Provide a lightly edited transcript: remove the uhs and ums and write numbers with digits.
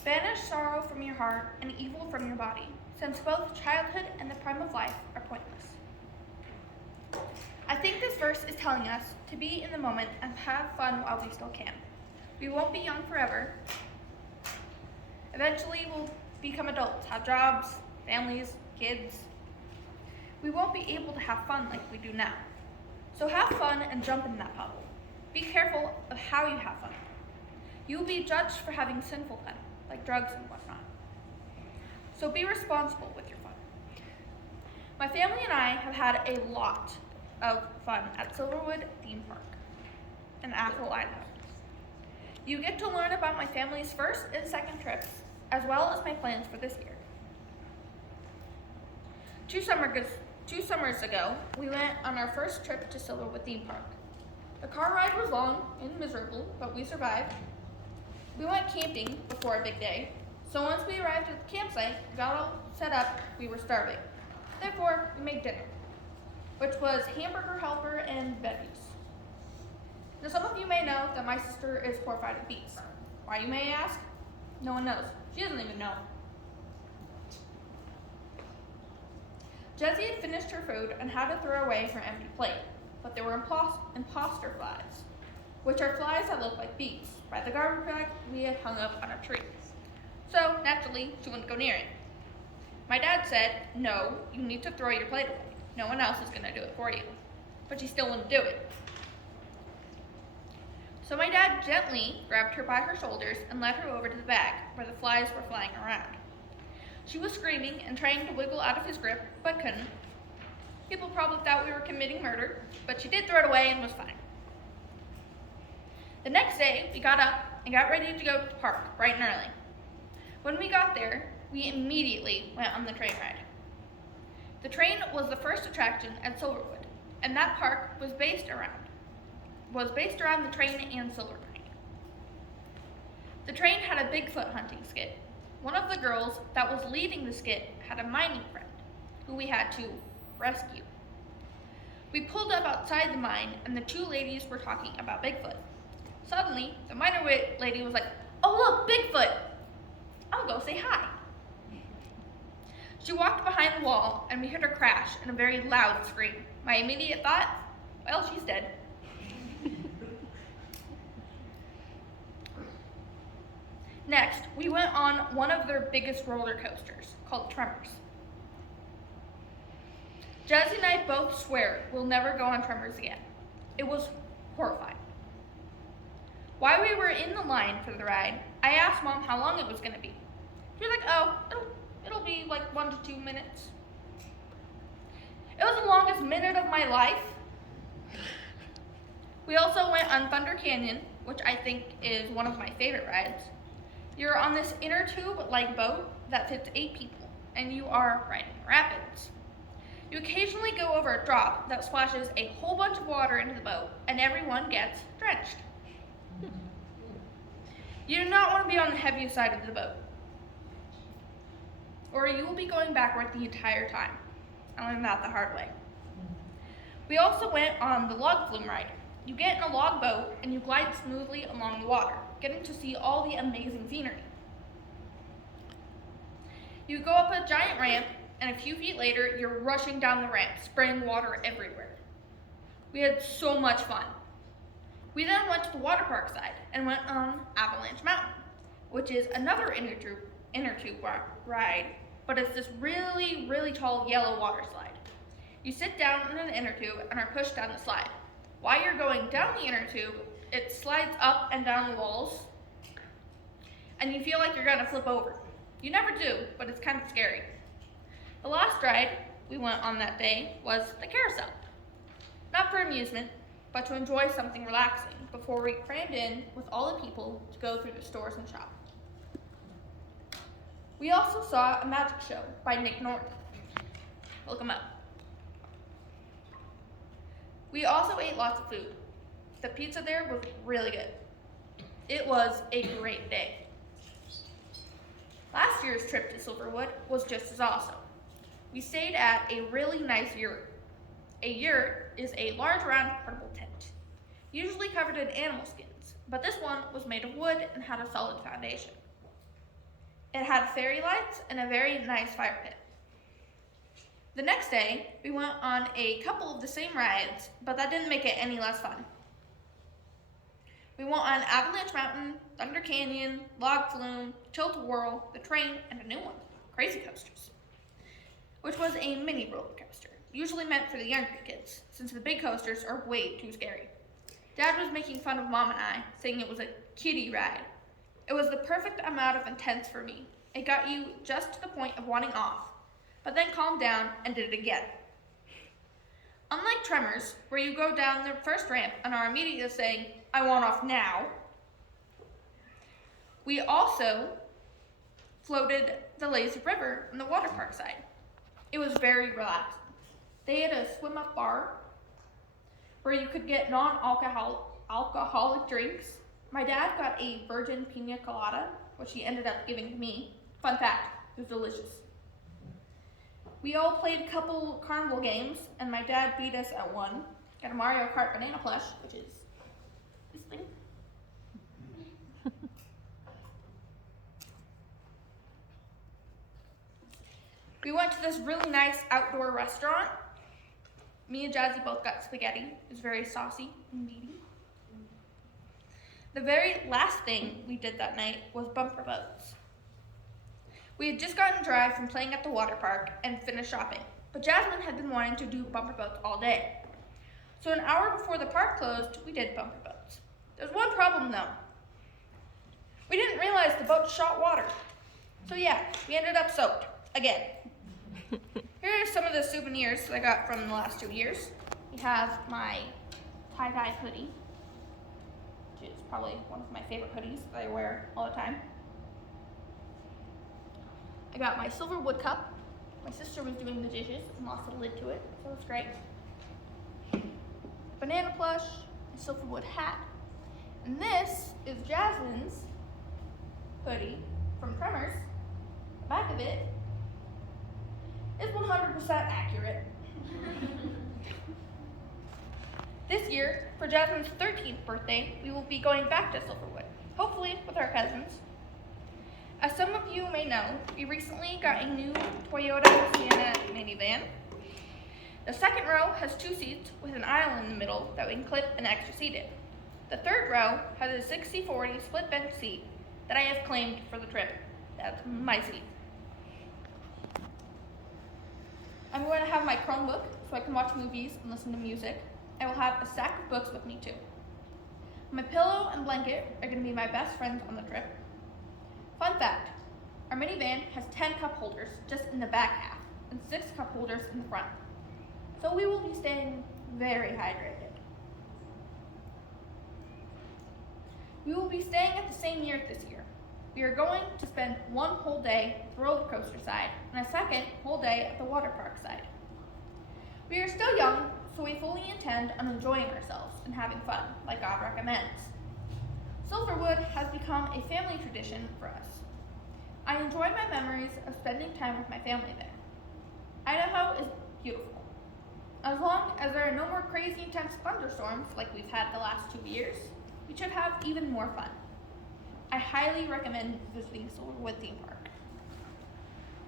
Banish sorrow from your heart and evil from your body, since both childhood and the prime of life are pointless. I think this verse is telling us to be in the moment and have fun while we still can. We won't be young forever. Eventually, we'll become adults, have jobs, families, kids. We won't be able to have fun like we do now. So have fun and jump in that puddle. Be careful of how you have fun. You will be judged for having sinful fun, like drugs and whatnot. So be responsible with your fun. My family and I have had a lot of fun at Silverwood theme park in Athol, Idaho. You get to learn about my family's first and second trips, as well as my plans for this year. Two summers ago, we went on our first trip to Silverwood theme park. The car ride was long and miserable, but we survived. We went camping before a big day, so once we arrived at the campsite, got all set up, we were starving. Therefore, we made dinner, which was hamburger helper and veggies. Now, some of you may know that my sister is horrified of beets. Why, you may ask? No one knows. She doesn't even know. Jessie had finished her food and had to throw away her empty plate, but there were imposter flies, which are flies that look like bees, by the garbage bag we had hung up on a tree. So, naturally, she wouldn't go near it. My dad said, "No, you need to throw your plate away. No one else is going to do it for you." But she still wouldn't do it. So my dad gently grabbed her by her shoulders and led her over to the bag where the flies were flying around. She was screaming and trying to wiggle out of his grip, but couldn't. People probably thought we were committing murder, but she did throw it away and was fine. The next day, we got up and got ready to go to the park bright and early. When we got there, we immediately went on the train ride. The train was the first attraction at Silverwood, and that park was based around the train and Silver Train. The train had a Bigfoot hunting skit. One of the girls that was leading the skit had a mining friend who we had to rescue. We pulled up outside the mine and the two ladies were talking about Bigfoot. Suddenly, the miner lady was like, "Oh look, Bigfoot! I'll go say hi." She walked behind the wall and we heard her crash and a very loud scream. My immediate thought, well, she's dead. Next, we went on one of their biggest roller coasters, called Tremors. Jazzy and I both swear we'll never go on Tremors again. It was horrifying. While we were in the line for the ride, I asked Mom how long it was going to be. She was like, "Oh, it'll be like 1 to 2 minutes." It was the longest minute of my life. We also went on Thunder Canyon, which I think is one of my favorite rides. You're on this inner tube-like boat that fits 8 people, and you are riding rapids. You occasionally go over a drop that splashes a whole bunch of water into the boat, and everyone gets drenched. You do not want to be on the heaviest side of the boat, or you will be going backward the entire time. I learned that the hard way. We also went on the log flume ride. You get in a log boat and you glide smoothly along the water, getting to see all the amazing scenery. You go up a giant ramp, and a few feet later, you're rushing down the ramp, spraying water everywhere. We had so much fun. We then went to the water park side and went on Avalanche Mountain, which is another inner tube ride, but it's this really, really tall yellow water slide. You sit down in an inner tube and are pushed down the slide. While you're going down the inner tube, it slides up and down the walls, and you feel like you're gonna flip over. You never do, but it's kind of scary. The last ride we went on that day was the carousel. Not for amusement, but to enjoy something relaxing before we crammed in with all the people to go through the stores and shop. We also saw a magic show by Nick Norton. Look him up. We also ate lots of food. The pizza there was really good. It was a great day. Last year's trip to Silverwood was just as awesome. We stayed at a really nice yurt. A yurt is a large round portable tent, usually covered in animal skins, but this one was made of wood and had a solid foundation. It had fairy lights and a very nice fire pit. The next day, we went on a couple of the same rides, but that didn't make it any less fun. We went on Avalanche Mountain, Thunder Canyon, Log Flume, Tilt-A-Whirl, the train, and a new one, Crazy Coasters, which was a mini roller coaster, usually meant for the younger kids, since the big coasters are way too scary. Dad was making fun of Mom and I, saying it was a kiddie ride. It was the perfect amount of intense for me. It got you just to the point of wanting off, but then calmed down and did it again. Unlike Tremors, where you go down the first ramp and are immediately saying, I want off now, we also floated the lazy river on the water park side. It was very relaxing. They had a swim-up bar where you could get non-alcoholic drinks. My dad got a virgin pina colada, which he ended up giving to me. Fun fact, it was delicious. We all played a couple carnival games, and my dad beat us at one. Got a Mario Kart banana plush, which is this thing. We went to this really nice outdoor restaurant. Me and Jazzy both got spaghetti. It was very saucy and meaty. The very last thing we did that night was bumper boats. We had just gotten dry from playing at the water park and finished shopping, but Jasmine had been wanting to do bumper boats all day. So an hour before the park closed, we did bumper boats. There's one problem though. We didn't realize the boat shot water. So yeah, we ended up soaked, again. Here are some of the souvenirs that I got from the last 2 years. We have my tie-dye hoodie, which is probably one of my favorite hoodies that I wear all the time. I got my Silverwood cup. My sister was doing the dishes and lost the lid to it, so it's great. Banana plush, a Silverwood hat, and this is Jasmine's hoodie from Tremors. The back of it is 100% accurate. This year, for Jasmine's 13th birthday, we will be going back to Silverwood, hopefully with our cousins. As some of you may know, we recently got a new Toyota Sienna minivan. The second row has 2 seats with an aisle in the middle that we can clip an extra seat in. The third row has a 60-40 split bench seat that I have claimed for the trip. That's my seat. I'm going to have my Chromebook so I can watch movies and listen to music. I will have a stack of books with me too. My pillow and blanket are going to be my best friends on the trip. Fun fact, our minivan has 10 cup holders just in the back half and 6 cup holders in the front. So we will be staying very hydrated. We will be staying at the same yurt this year. We are going to spend 1 whole day at the roller coaster side and a second whole day at the water park side. We are still young, so we fully intend on enjoying ourselves and having fun, like God recommends. Silverwood has become a family tradition for us. I enjoy my memories of spending time with my family there. Idaho is beautiful. As long as there are no more crazy intense thunderstorms like we've had the last 2 years, we should have even more fun. I highly recommend visiting Silverwood Theme Park.